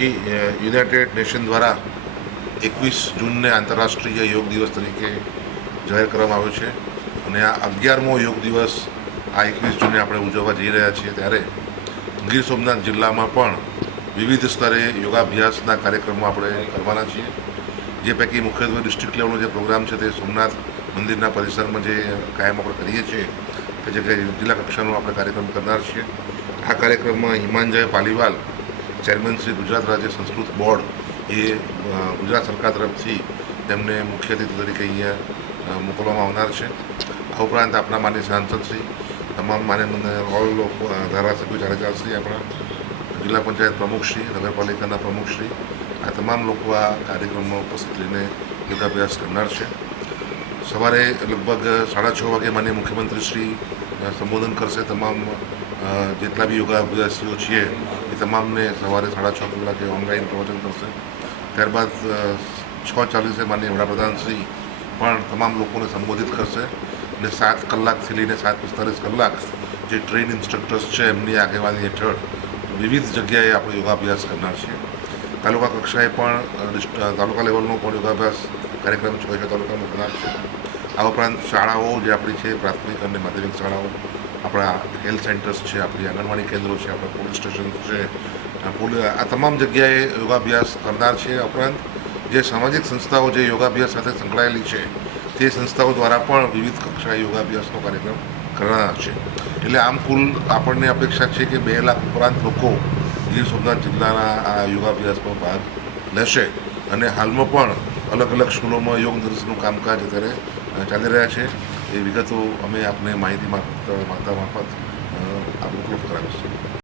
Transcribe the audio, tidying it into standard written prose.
United nation દ્વારા 21 જૂનને આંતરરાષ્ટ્રીય યોગ દિવસ તરીકે જાહેર કરવામાં આવ્યો છે અને આ 11મો યોગ દિવસ આ 21 જૂને આપણે ઉજવવા જઈ રહ્યા છીએ. ત્યારે ગીર સોમનાથ જિલ્લામાં પણ વિવિધ સ્તરે યોગાભ્યાસના કાર્યક્રમો આપણે કરવાના છીએ. જે પૈકી મુખ્યત્વે ડિસ્ટ્રિક્ટ લેવલનો જે પ્રોગ્રામ છે તે સોમનાથ મંદિરના પરિસરમાં જે કાયમ આપણે કરીએ છીએ તે જગ્યાએ જિલ્લા કક્ષાનો આપણે કાર્યક્રમ કરનાર છીએ. આ કાર્યક્રમમાં હિમાંજય પાલીવાલ, ચેરમેન શ્રી ગુજરાત રાજ્ય સંસ્કૃત બોર્ડ, એ ગુજરાત સરકાર તરફથી તેમને મુખ્ય અતિથિ તરીકે અહીંયા મોકલવામાં આવનાર છે. આ ઉપરાંત આપણા માન્ય સાંસદશ્રી, તમામ માન્ય ઓલ ધારાસભ્યો, ચારેચારશ્રી, આપણા જિલ્લા પંચાયત પ્રમુખશ્રી, નગરપાલિકાના પ્રમુખશ્રી, આ તમામ લોકો આ કાર્યક્રમમાં ઉપસ્થિત રહીને યોગાભ્યાસ કરનાર છે. સવારે લગભગ 6:30 વાગે માન્ય મુખ્યમંત્રીશ્રી સંબોધન કરશે. તમામ જેટલા બી યોગાભ્યાસીઓ છીએ એ તમામને સવારે 6:30 કલાકે ઓનલાઈન પ્રવચન કરશે. ત્યારબાદ 6:40 માનનીય વડાપ્રધાનશ્રી પણ તમામ લોકોને સંબોધિત કરશે અને 7 કલાકથી લઈને 7:45 કલાક જે ટ્રેન ઇન્સ્ટ્રક્ટર્સ છે એમની આગેવાની હેઠળ વિવિધ જગ્યાએ આપણે યોગાભ્યાસ કરનાર છીએ. તાલુકા કક્ષાએ પણ તાલુકા લેવલનો પણ યોગાભ્યાસ કાર્યક્રમ 6 તાલુકામાં થનાર છે. આ ઉપરાંત શાળાઓ જે આપણી છે, પ્રાથમિક અને માધ્યમિક શાળાઓ, આપણા હેલ્થ સેન્ટર્સ છે, આપણી આંગણવાડી કેન્દ્રો છે, આપણા પોલીસ સ્ટેશન છે, આ તમામ જગ્યાએ યોગાભ્યાસ કરનાર છે. ઉપરાંત જે સામાજિક સંસ્થાઓ જે યોગાભ્યાસ સાથે સંકળાયેલી છે તે સંસ્થાઓ દ્વારા પણ વિવિધ કક્ષાએ યોગાભ્યાસનો કાર્યક્રમ કરવાના છે. એટલે આમ કુલ આપણને અપેક્ષા છે કે 2 લાખ ઉપરાંત લોકો ગીર સોમનાથ જિલ્લાના આ યોગાભ્યાસમાં ભાગ લેશે અને હાલમાં પણ અલગ અલગ સ્કૂલોમાં યોગ નિદર્શનનું કામકાજ અત્યારે ચાલી રહ્યા છે. એ વિગતો અમે આપને માહિતી મારફત આપ ઉપલબ્ધ કરાવીશું.